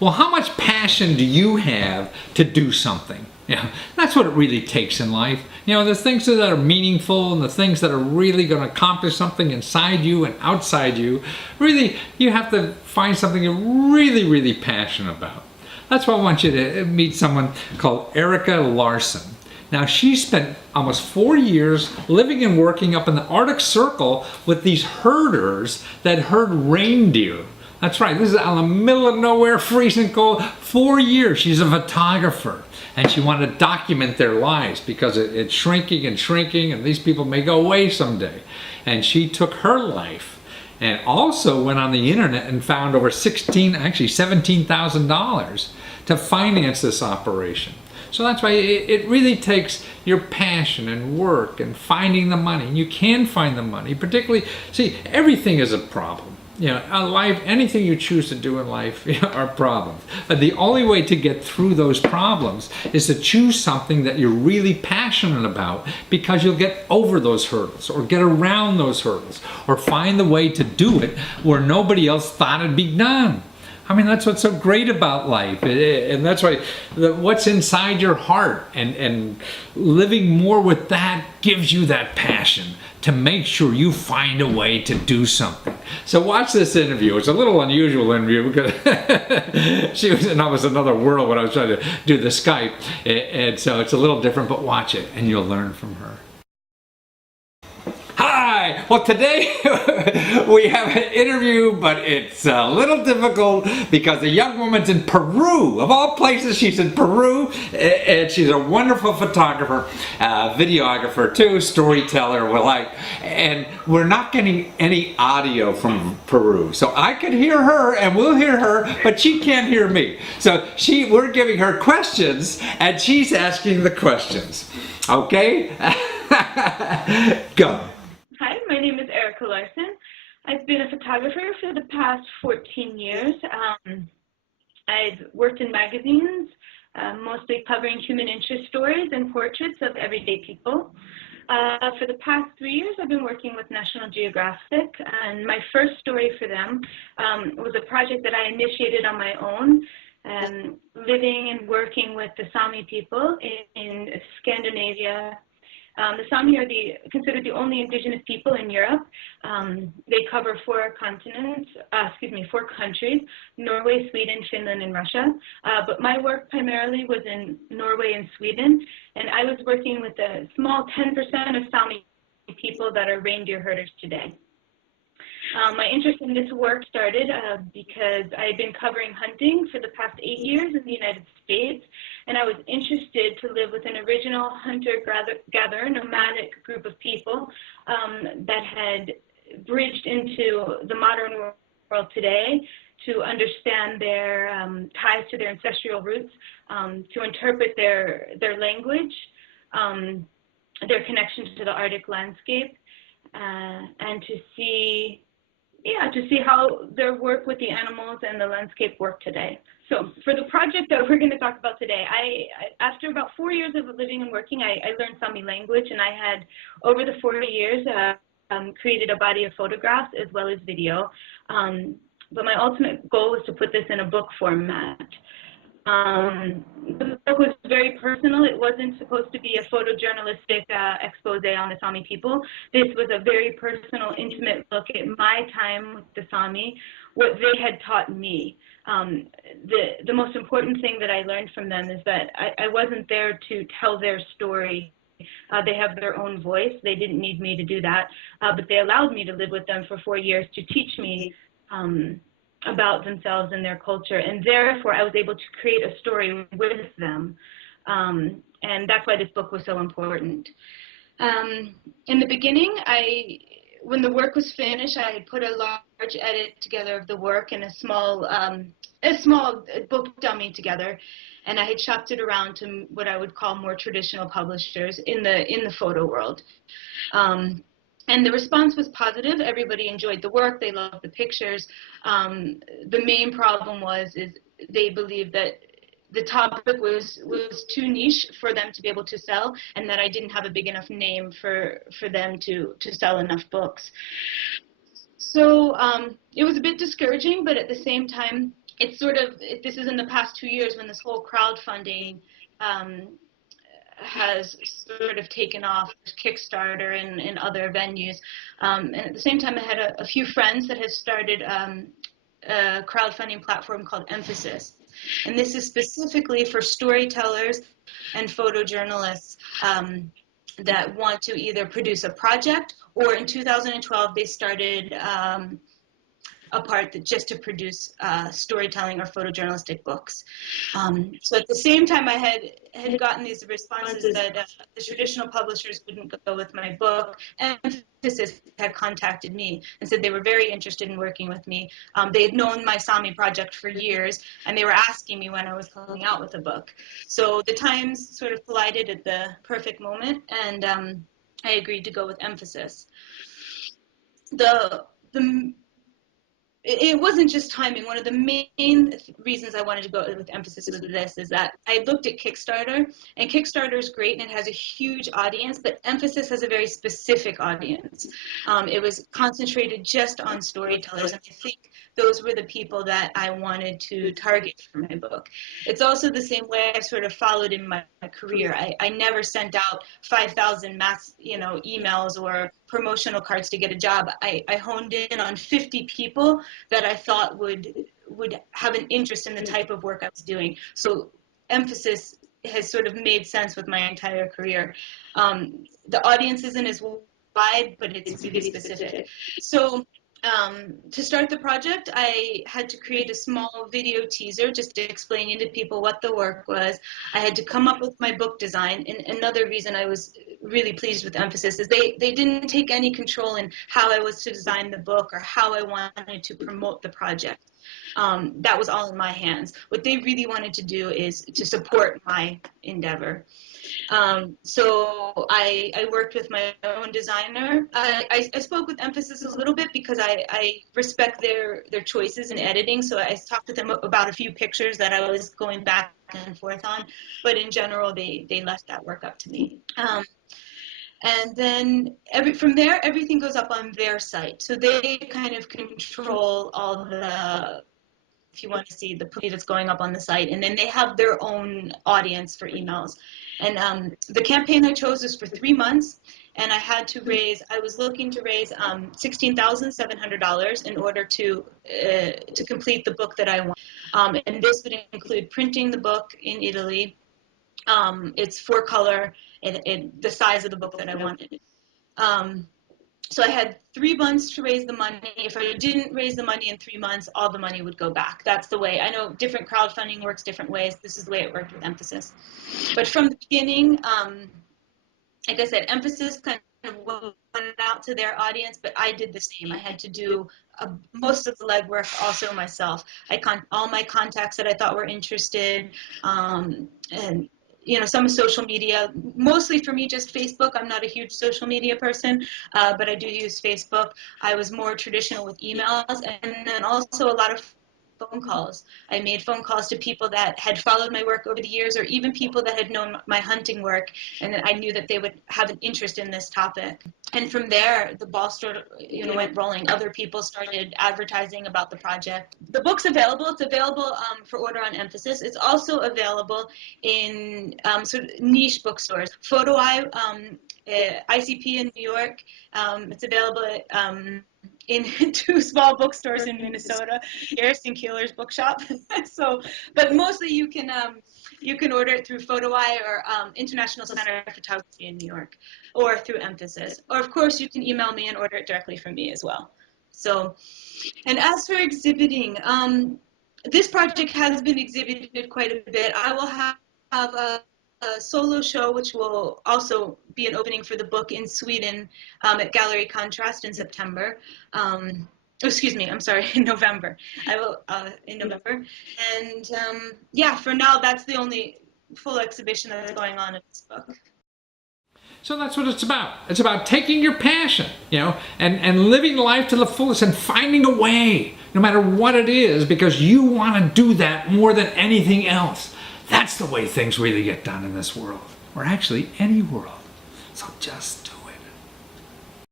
well, how much passion do you have to do something? Yeah, that's what it really takes in life. You know, the things that are meaningful and the things that are really going to accomplish something inside you and outside you, really, you have to find something you're really, really passionate about. That's why I want you to meet someone called Erica Larson. Now, she spent almost 4 years living and working up in the Arctic Circle with these herders that herd reindeer. That's right, this is out in the middle of nowhere, freezing cold. 4 years, she's a photographer. And she wanted to document their lives because it's shrinking and shrinking, and these people may go away someday. And she took her life and also went on the internet and found over $17,000 to finance this operation. So that's why it really takes your passion and work and finding the money. And you can find the money, particularly, see, everything is a problem. You know, life, anything you choose to do in life, you know, are problems. But the only way to get through those problems is to choose something that you're really passionate about, because you'll get over those hurdles or get around those hurdles or find the way to do it where nobody else thought it'd be done. I mean, that's what's so great about life. And that's why what's inside your heart and living more with that gives you that passion to make sure you find a way to do something. So watch this interview. It's a little unusual interview because she was in almost another world when I was trying to do the Skype. And so it's a little different, but watch it and you'll learn from her. Hi! Well, today we have an interview, but it's a little difficult because the young woman's in Peru. Of all places, she's in Peru, and she's a wonderful photographer, videographer too, storyteller, and we're not getting any audio from Peru. So I can hear her, and we'll hear her, but she can't hear me. So we're giving her questions, and she's asking the questions. Okay? Go. Hi, my name is Erica Larson. I've been a photographer for the past 14 years. I've worked in magazines, mostly covering human interest stories and portraits of everyday people. For the past 3 years, I've been working with National Geographic, and my first story for them was a project that I initiated on my own, living and working with the Sami people in Scandinavia. The Sami are considered the only indigenous people in Europe. They cover four countries, Norway, Sweden, Finland, and Russia. But my work primarily was in Norway and Sweden, and I was working with a small 10% of Sami people that are reindeer herders today. My interest in this work started because I had been covering hunting for the past 8 years in the United States, and I was interested to live with an original hunter-gatherer nomadic group of people that had bridged into the modern world today to understand their ties to their ancestral roots, to interpret their language, their connections to the Arctic landscape, and to see how their work with the animals and the landscape work today. So for the project that we're going to talk about today, after about 4 years of living and working, I learned Sami language, and I had, over the 4 years, created a body of photographs as well as video. But my ultimate goal was to put this in a book format. The book was very personal. It wasn't supposed to be a photojournalistic expose on the Sami people. This was a very personal, intimate look at my time with the Sami, what they had taught me. The most important thing that I learned from them is that I wasn't there to tell their story. They have their own voice. They didn't need me to do that, but they allowed me to live with them for 4 years to teach me about themselves and their culture, and therefore I was able to create a story with them, and that's why this book was so important. In the beginning, when the work was finished, I put a large edit together of the work and a small book dummy together, and I had shopped it around to what I would call more traditional publishers in the photo world. And the response was positive. Everybody enjoyed the work. They loved the pictures. The main problem is they believed that the topic was too niche for them to be able to sell, and that I didn't have a big enough name for them to sell enough books. So it was a bit discouraging, but at the same time, it's sort of, this is in the past 2 years when this whole crowdfunding has sort of taken off, Kickstarter and other venues. And at the same time, I had a few friends that had started a crowdfunding platform called Emphasis. And this is specifically for storytellers and photojournalists that want to either produce a project, or in 2012, they started a part that just to produce storytelling or photojournalistic books. So at the same time, I had gotten these responses that the traditional publishers wouldn't go with my book. Emphasis had contacted me and said they were very interested in working with me. They had known my Sami project for years, and they were asking me when I was coming out with a book. So the times sort of collided at the perfect moment, and I agreed to go with Emphasis. It wasn't just timing. One of the main reasons I wanted to go with Emphasis with this is that I looked at Kickstarter, and Kickstarter is great and it has a huge audience, but Emphasis has a very specific audience. It was concentrated just on storytellers, and I think those were the people that I wanted to target for my book. It's also the same way I sort of followed in my career. I never sent out 5,000 mass, emails or promotional cards to get a job. I honed in on 50 people that I thought would have an interest in the type of work I was doing. So Emphasis has sort of made sense with my entire career. The audience isn't as wide, but it's really specific. So to start the project, I had to create a small video teaser just explaining to people what the work was. I had to come up with my book design, and another reason I was really pleased with Emphasis is they didn't take any control in how I was to design the book or how I wanted to promote the project. That was all in my hands. What they really wanted to do is to support my endeavor. So I worked with my own designer. I spoke with Emphasis a little bit because I respect their choices in editing. So I talked with them about a few pictures that I was going back and forth on. But in general, they left that work up to me. And then from there, everything goes up on their site. So they kind of control all the, if you want to see the proof that's going up on the site, and then they have their own audience for emails. And the campaign I chose was for 3 months, and I was looking to raise $16,700 in order to complete the book that I want. And this would include printing the book in Italy. It's 4-color, and the size of the book that I wanted. So I had 3 months to raise the money. If I didn't raise the money in 3 months, all the money would go back. That's the way. I know different crowdfunding works different ways. This is the way it worked with Emphasis. But from the beginning, like I said, Emphasis kind of went out to their audience, but I did the same. I had to do most of the legwork also myself. All my contacts that I thought were interested, and some social media, mostly for me, just Facebook. I'm not a huge social media person, but I do use Facebook. I was more traditional with emails, and then also a lot of phone calls. I made phone calls to people that had followed my work over the years, or even people that had known my hunting work, and I knew that they would have an interest in this topic. And from there, the ball started, went rolling. Other people started advertising about the project. The book's available. It's available for order on Emphasis. It's also available in sort of niche bookstores. Photo Eye, ICP in New York. It's available at in 2 small bookstores in Minnesota, Harrison Keeler's Bookshop. But mostly you can order it through Photo Eye or International Center of Photography in New York, or through Emphasis. Or of course you can email me and order it directly from me as well. So, and as for exhibiting, this project has been exhibited quite a bit. I will have a solo show, which will also be an opening for the book in Sweden at Gallery Contrast in September. In November. I will in November. And for now, that's the only full exhibition that's going on in this book. So that's what it's about. It's about taking your passion, and living life to the fullest and finding a way, no matter what it is, because you want to do that more than anything else. That's the way things really get done in this world, or actually any world. So just